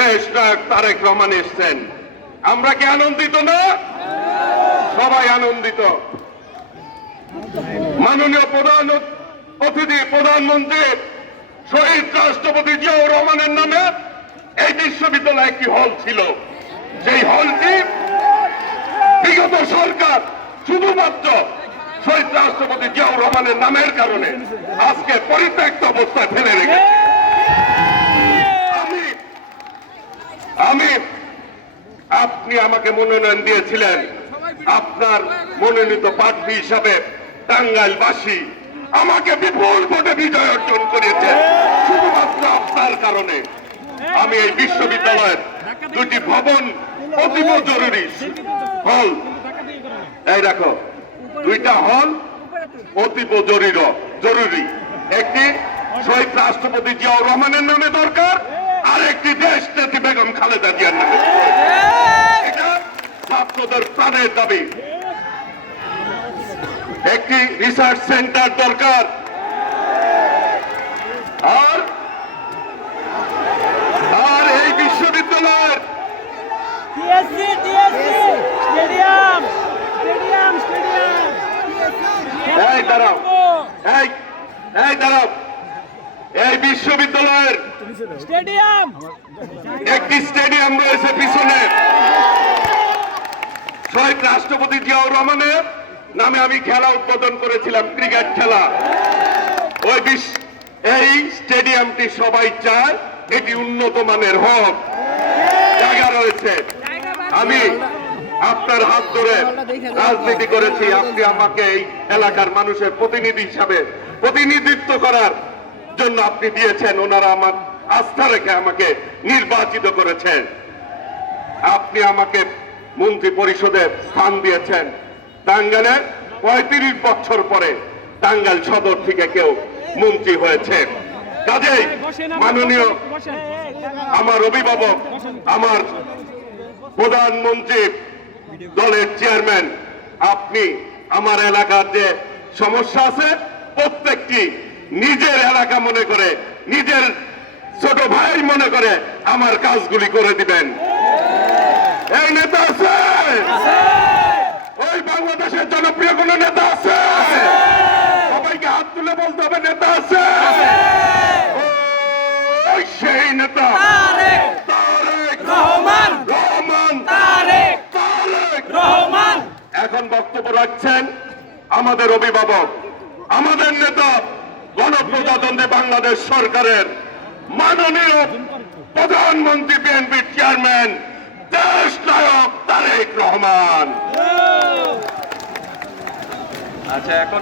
দেশ নায়ক তারেক রহমান এসছেন। আমরা কি আনন্দিত না? সবাই আনন্দিত। মাননীয় প্রধান অতিথি প্রধানমন্ত্রী শহীদ রাষ্ট্রপতি জিয়াউর রহমানের নামে এই বিশ্ববিদ্যালয়ে একটি হল ছিল। সেই হলটি বিগত সরকার শুধুমাত্র শহীদ রাষ্ট্রপতি জিয়াউর রহমানের নামের কারণে আজকে পরিত্যক্ত অবস্থায় ফেলে রেখেছে। আপনি আমাকে মনোনয়ন দিয়েছিলেন, আপনার মনোনীত প্রার্থী হিসাবে টাঙ্গাইলবাসী আমাকে বিপুল ভোটে বিজয় অর্জন করেছে শুধুমাত্র আপনার কারণে। আমি এই বিশ্ববিদ্যালয়ের দুটি ভবন অতীব জরুরি হল, এই দেখো দুইটা হল অতীব জরুরি। একটি শহীদ রাষ্ট্রপতি জিয়াউর রহমানের নামে দরকার, আর একটি দেশ নেত্রী বেগম খালেদা জিয়ার নামে। এটা ছাত্রদের প্রাণের দাবি। একটি রিসার্চ সেন্টার দরকার, আর এই বিশ্ববিদ্যালয়ের এই বিশ্ববিদ্যালয়ের একটি স্টেডিয়াম রয়েছে পিছনে। শহীদ রাষ্ট্রপতি জিয়াউর রহমানের নামে আমি খেলা উদ্বোধন করেছিলাম, ক্রিকেট খেলা। এই স্টেডিয়ামটি সবাই চায় এটি উন্নত মানের হোক, জায়গা রয়েছে। আমি আপনার হাত ধরে রাজনীতি করেছি, আপনি আমাকে এই এলাকার মানুষের প্রতিনিধি হিসাবে প্রতিনিধিত্ব করার জন্য আপনি দিয়েছেন। ওনারা আমার আস্থা রেখে আমাকে নির্বাচিত করেছেন। আপনি আমাকে মন্ত্রী পরিষদে স্থান দিয়েছেন। টাঙ্গাইলে ৩৫ বছর পরে টাঙ্গাইল সদর থেকে কেউ মন্ত্রী হয়েছে। কাজেই মাননীয় আমার অভিভাবক, আমার প্রধানমন্ত্রী দলের চেয়ারম্যান, আপনি আমার এলাকার যে সমস্যা আছে প্রত্যেকটি নিজের এলাকা মনে করে, নিজের ছোট ভাই মনে করে আমার কাজগুলি করে দিবেন। এই নেতা আছে? ওই বাংলাদেশের জনপ্রিয় কোন নেতা আছে? সবাইকে হাত তুলে বলতে হবে নেতা আছে। ওই সেই নেতা তারেক রহমান। এখন বক্তব্য রাখছেন আমাদের অভিভাবক, আমাদের নেতা, গণপ্রজাতন্ত্রী বাংলাদেশ সরকারের মাননীয় প্রধানমন্ত্রী, বিএনপির চেয়ারম্যান, দেশ নায়ক তারেক রহমান। আচ্ছা, এখন